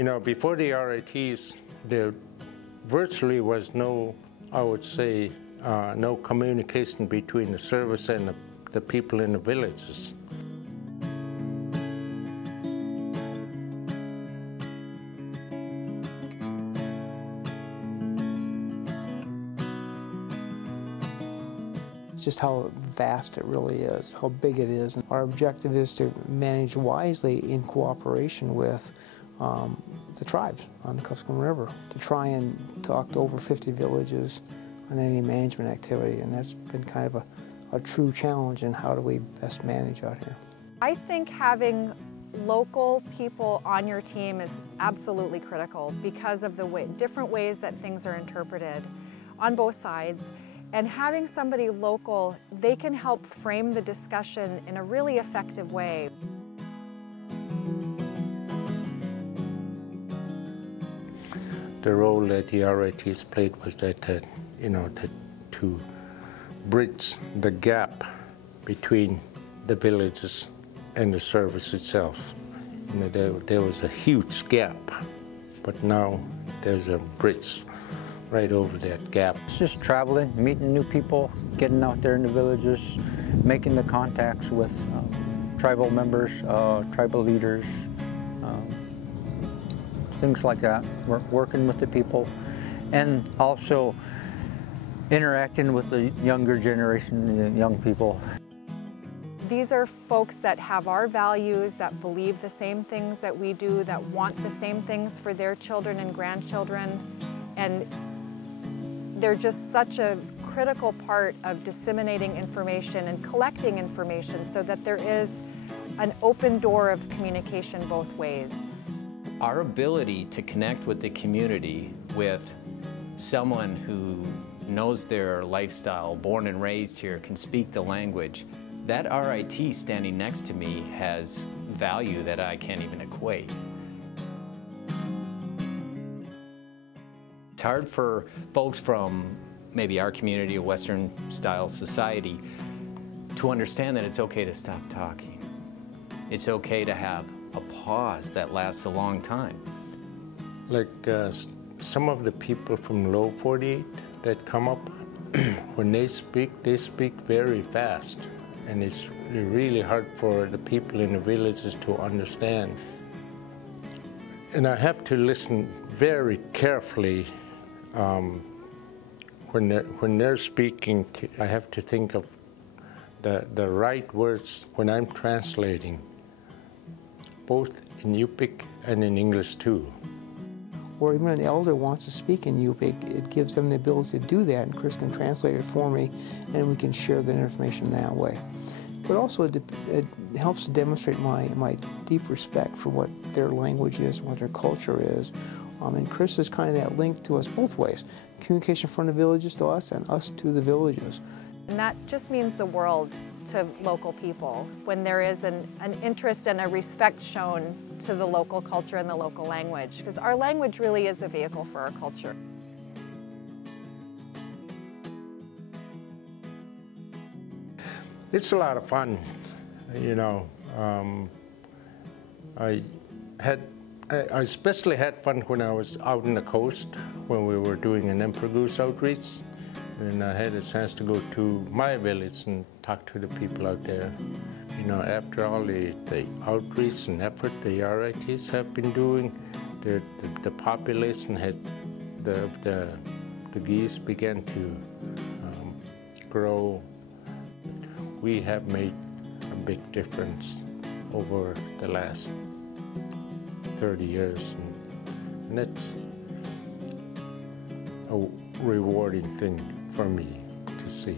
You know, before the RITs, there virtually was no, I would say, no communication between the service and the people in the villages. Just how vast it really is, how big it is. And our objective is to manage wisely in cooperation with the tribes on the Kuskokwim River, to try and talk to over 50 villages on any management activity, and that's been kind of a true challenge in how do we best manage out here. I think having local people on your team is absolutely critical because of the different ways that things are interpreted on both sides. And having somebody local, they can help frame the discussion in a really effective way. The role that the RITs played was that, you know, to bridge the gap between the villages and the service itself. You know, there was a huge gap, but now there's a bridge right over that gap. It's just traveling, meeting new people, getting out there in the villages, making the contacts with tribal members, tribal leaders, things like that. Working with the people, and also interacting with the younger generation, the young people. These are folks that have our values, that believe the same things that we do, that want the same things for their children and grandchildren, and they're just such a critical part of disseminating information and collecting information so that there is an open door of communication both ways. Our ability to connect with the community with someone who knows their lifestyle, born and raised here, can speak the language, that RIT standing next to me has value that I can't even equate. It's hard for folks from maybe our community, a Western-style society, to understand that it's okay to stop talking. It's okay to have a pause that lasts a long time. Like some of the people from Low 48 that come up, when they speak very fast. And it's really hard for the people in the villages to understand. And I have to listen very carefully when they're speaking. I have to think of the right words when I'm translating, both in Yupik and in English too. Or even an elder wants to speak in Yupik, it gives them the ability to do that, and Chris can translate it for me, and we can share that information that way. But also it helps to demonstrate my deep respect for what their language is and what their culture is. And Chris is kind of that link to us both ways. Communication from the villages to us and us to the villages. And that just means the world to local people when there is an interest and a respect shown to the local culture and the local language, because our language really is a vehicle for our culture. It's a lot of fun, you know. I especially had fun when I was out on the coast when we were doing an Emperor Goose outreach, and I had a chance to go to my village and talk to the people out there. You know, after all the outreach and effort the RITs have been doing, the population had, the geese began to grow. We have made a big difference over the last 30 years, and that's a rewarding thing for me to see.